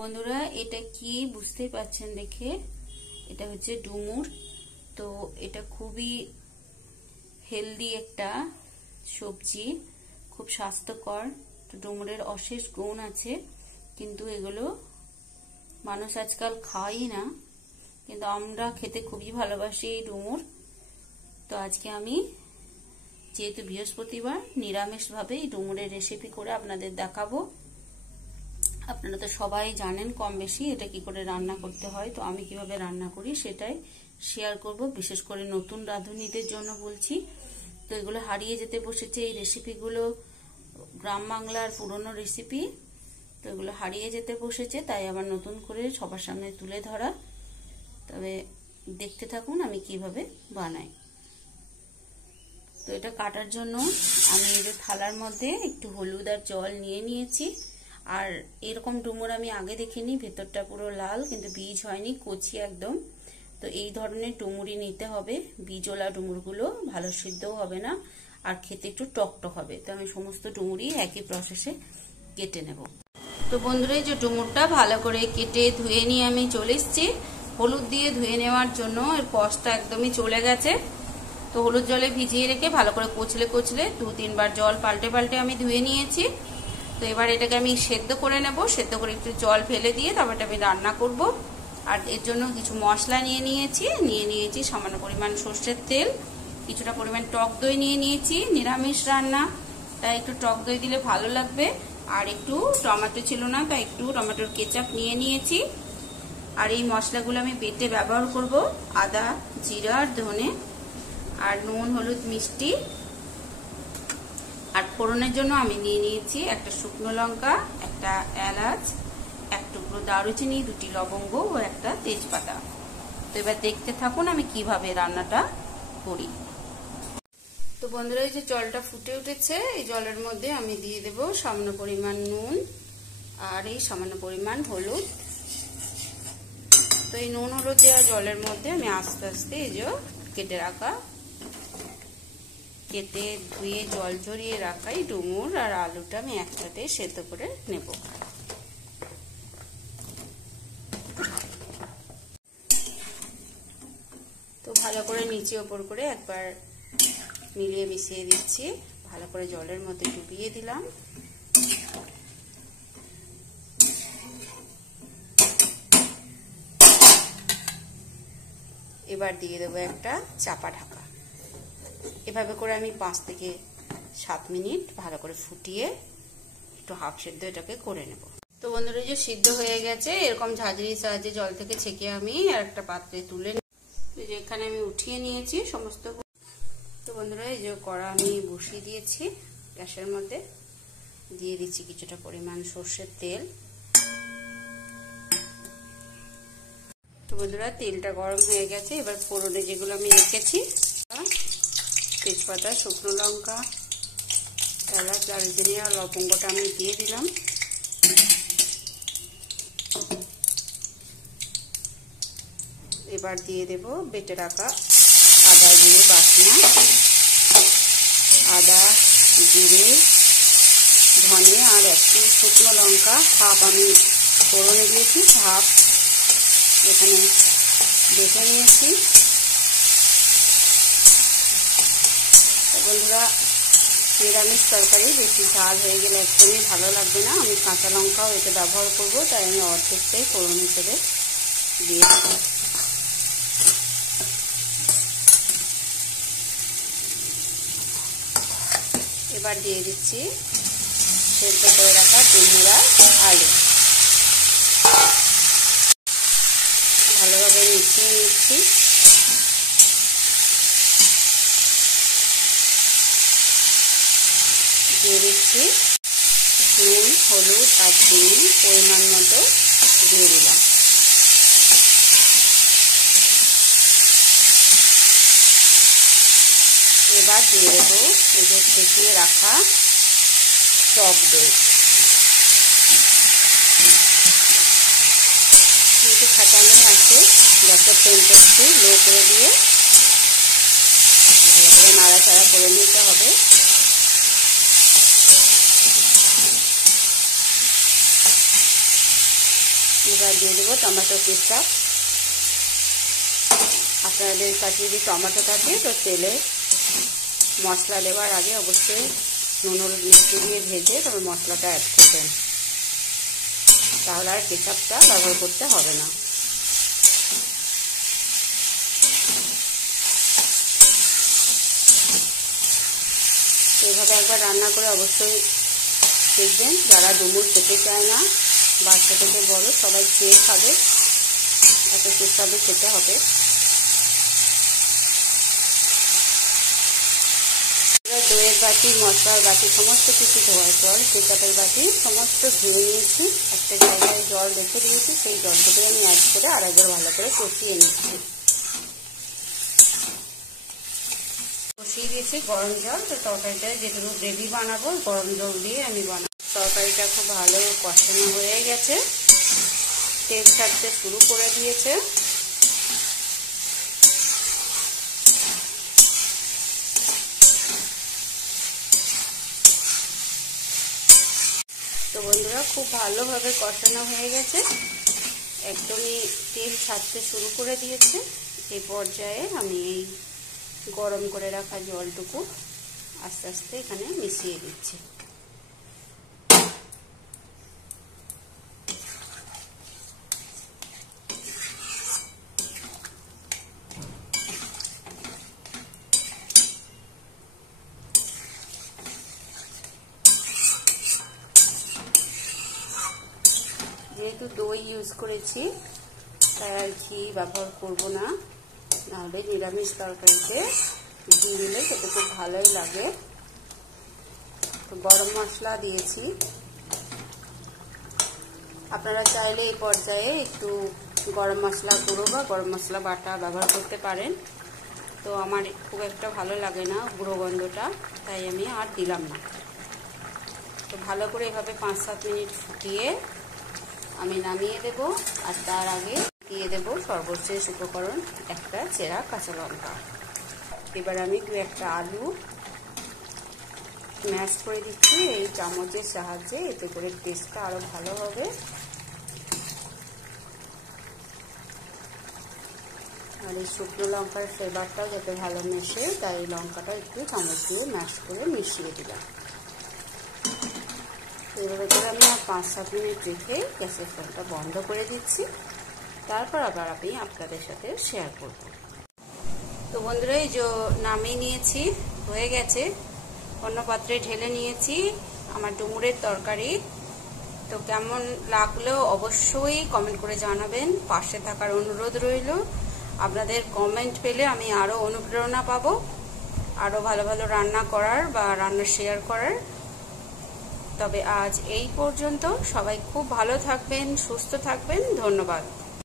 বন্ধুরা এটা কি বুঝতেই পাচ্ছেন দেখে, এটা হচ্ছে ডুমুর। তো এটা খুবই হেলদি একটা সবজি, খুব স্বাস্থ্যকর। তো ডুমুরের অশেষ গুণ আছে, কিন্তু এগুলো মানুষ আজকাল খায়ই না, কিন্তু আমরা খেতে খুবই ভালোবাসি এই ডুমুর। তো আজকে আমি যেহেতু বৃহস্পতিবার, নিরামিষভাবে এই ডুমুরের রেসিপি করে আপনাদের দেখাবো। আপনারা তো সবাই জানেন কম বেশি এটা কি করে রান্না করতে হয়, তো আমি কিভাবে রান্না করি সেটাই শেয়ার করব। বিশেষ করে নতুন রাঁধুনিদের জন্য বলছি। তো এগুলো হারিয়ে যেতে বসেছে, এই রেসিপিগুলো গ্রাম বাংলার পুরনো রেসিপি, তো এগুলো হারিয়ে যেতে বসেছে, তাই আবার নতুন করে সবার সামনে তুলে ধরা। তবে দেখতে থাকুন আমি কিভাবে বানাই। তো এটা কাটার জন্য আমি এই যে থালার মধ্যে একটু হলুদ আর জল নিয়ে নিয়েছি। আর এরকম ডুমুর আমি আগে দেখিনি, ভেতরটা পুরো লাল কিন্তু বীজ হয়নি, কচি একদম। তো এই ধরনের ডুমুরই নিতে হবে, বীজওয়ালা ডুমুরগুলো ভালো সিদ্ধও হবে না আর খেতে একটু টকটক হবে। তো আমি সমস্ত ডুমুরই একই প্রসেসে কেটে নেব। তো বন্ধুরা এই যে ডুমুরটা ভালো করে কেটে ধুয়ে নিয়ে আমি চলে এসেছি। হলুদ দিয়ে ধুয়ে নেওয়ার জন্য এর কষটা একদমই চলে গেছে। তো হলুদ জলে ভিজিয়ে রেখে ভালো করে কচলে কচলে 2-3 বার জল পাল্টে পাল্টে আমি ধুয়ে নিয়েছি। তো এবার এটাকে আমি সেদ্ধ করে নেব, সেদ্ধ করে একটু জল ফেলে দিয়ে তারপর এটা আমি রান্না করব। আর এর জন্য কিছু মশলা নিয়ে নিয়েছি সামান্য পরিমাণ সর্ষের তেল, কিছুটা পরিমাণ টক দই নিয়ে নিয়েছি। নিরামিষ রান্না, তাই একটু টক দই দিলে ভালো লাগবে। আর একটু টমেটো ছিল না, তাই একটু টমেটোর কেচাপ নিয়ে নিয়েছি। আর এই মশলাগুলো আমি বেটে ব্যবহার করব, আদা, জিরা আর ধনে, আর নুন, হলুদ, মিষ্টি। আর ফোড়নের জন্য আমি নিয়ে নিয়েছি একটা শুকনো লঙ্কা, একটা এলাচ, এক টুকরো দারুচিনি, 2টি লবঙ্গ ও একটা তেজপাতা। তো এবার দেখতে থাকুন আমি কিভাবে রান্নাটা করি। তো বন্ধুরা এই যে জলটা ফুটে উঠেছে, এই জলের মধ্যে আমি দিয়ে দেব সামান্য পরিমাণ নুন আর এই সামান্য পরিমাণ হলুদ। তো এই নুন হলুদ দেওয়া জলের মধ্যে আমি আস্তে আস্তে এই যে কেটে ধুয়ে জল ঝরিয়ে রাখাই ডুমুর আর আলুটা আমি একসাথে সেদ্ধ করে নেব। তো ভালো করে নিচে ওপর করে একবার মিলিয়ে মিশিয়ে দিচ্ছি, ভালো করে জলের মধ্যে ডুবিয়ে দিলাম। এবার দিয়ে দেবো একটা চাপা ঢাকা। এভাবে করে আমি 5 থেকে 7 মিনিট ভালো করে ফুটিয়ে একটু হাফ সেদ্ধ এটাকে করে নেব। তো বন্ধুরা যে সিদ্ধ হয়ে গেছে, এরকম ঝাঁঝরির সাহায্যে জল থেকে ছেঁকে আমি আর একটা পাত্রে তুলে যে এখানে আমি উঠিয়ে নিয়েছি সমস্ত। তো বন্ধুরা এই যে কড়া আমি বসিয়ে দিয়েছি, গ্যাসের মধ্যে দিয়ে দিচ্ছি কিছুটা পরিমাণ সর্ষের তেল। তো বন্ধুরা তেলটা গরম হয়ে গেছে, এবার ফোড়নে যেগুলো আমি রেখেছি, তেজপাতা, শুকনো লঙ্কা, এলাচ, দারুচিনি আর লবঙ্গটা আমি দিয়ে দিলাম। এবার দিয়ে দেব বেটে রাখা আদা জিরে বাটনা, আদা, জিরে, ধনে আর একটু শুকনো লঙ্কা, হাফ আমি ফোড়নে দিয়েছি, হাফ এখানে বেটে নিয়েছি। বন্ধুরা নিরামিষ তরকারি বেশি ঝাল হয়ে গেলে একদমই ভালো লাগবে না, আমি কাঁচা লঙ্কাও এতে ব্যবহার করব, তাই আমি অর্ধেকটাই ফোড়ন হিসেবে দিয়ে দেব। এবার দিয়ে দিচ্ছি সেদ্ধ করে রাখা ডুমুর আর আলু, ভালোভাবে মিশিয়ে নিচ্ছি। দিয়ে দিচ্ছি নুন, হলুদ আর চিনি পরিমাণ মতো দিয়ে দিলাম। এবার দিয়ে দেবো এই যে ছেঁকিয়ে রাখা টক দই। একটু খাটানো আছে, গ্যাসের ফ্লেমটা একটু লো করে দিয়ে ভালো করে নাড়াচাড়া করে নিতে হবে। এবার দিয়ে দেবো টমেটো কেচাপ। আপনাদের কাছে যদি টমেটো থাকে তো তেলে মশলা দেওয়ার আগে অবশ্যই নুন মিষ্টি দিয়ে ভেজে তবে মশলাটা অ্যাড করবেন, তাহলে আর কেচাপটা ব্যবহার করতে হবে না। এইভাবে একবার রান্না করে অবশ্যই দেখবেন, যারা ডুমুর খেতে চায় না, বাচ্চা থেকে বড় সবাই খেয়ে খাবে, এত সুস্বাদু খেতে হবে। দইয়ের বাটি, মশলার বাটি, সমস্ত কিছু ধোয়ার জল, কেচাপের বাটি সমস্ত ধুয়ে নিয়েছি। একটা জায়গায় জল রেখে দিয়েছি, সেই জলটাকে আমি অ্যাড করে আরেকবার ভালো করে কষিয়ে নিচ্ছি। কষিয়ে দিয়েছি গরম জল, তো তরকারিটা যেটুকু গ্রেভি বানাবো গরম জল দিয়ে আমি বানাবো। তরকারিটা খুব ভালো কষানো হয়ে গেছে, তেল ছাড়তে শুরু করে দিয়েছে। তো বন্ধুরা খুব ভালোভাবে কষানো হয়ে গেছে, একদমই তেল ছাড়তে শুরু করে দিয়েছে। এই পর্যায়ে আমি এই গরম করে রাখা জলটুকু আস্তে আস্তে এখানে মিশিয়ে দিচ্ছি। যেহেতু দই ইউজ করেছি তাই আর ঘি ব্যবহার করব না, নাহলে নিরামিষ তরকারিতে ঘি দিলে সেটা খুব ভালোই লাগে। তো গরম মশলা দিয়েছি, আপনারা চাইলে এই পর্যায়ে একটু গরম মশলা গুঁড়ো বা গরম মশলা বাটা ব্যবহার করতে পারেন। তো আমার খুব একটা ভালো লাগে না গুঁড়ো গন্ধটা, তাই আমি আর দিলাম না। তো ভালো করে এভাবে 5-7 মিনিট ফুটিয়ে আমি নামিয়ে দেব। আর তার আগে দিয়ে দেব সর্বশেষ উপকরণ, একটা চেরা কাঁচা লঙ্কা। এবার আমি 2-1টা আলু ম্যাশ করে দিচ্ছি এই চামচের সাহায্যে, এতে করে টেস্টটা আরো ভালো হবে। আর এই শুকনো লঙ্কার ফ্লেভারটাও যাতে ভালো মেশে, তাই লঙ্কাটা একটু চামচ দিয়ে ম্যাশ করে মিশিয়ে দিলাম। এভাবে করে আমি আর 5-7 মিনিট রেখে গ্যাসের ফ্লেমটা বন্ধ করে দিচ্ছি, তারপর আবার আমি আপনাদের সাথে শেয়ার করব। তো বন্ধুরা এই যে নামিয়ে নিয়েছি, হয়ে গেছে, অন্য পাত্রে ঢেলে নিয়েছি আমার ডুমুরের তরকারি। তো কেমন লাগলো অবশ্যই কমেন্ট করে জানাবেন, পাশে থাকার অনুরোধ রইল। আপনাদের কমেন্ট পেলে আমি আরো অনুপ্রেরণা পাবো, আরো ভালো ভালো রান্না করার বা রান্না শেয়ার করার। তবে আজ এই পর্যন্ত, সবাই খুব ভালো থাকবেন, সুস্থ থাকবেন, ধন্যবাদ।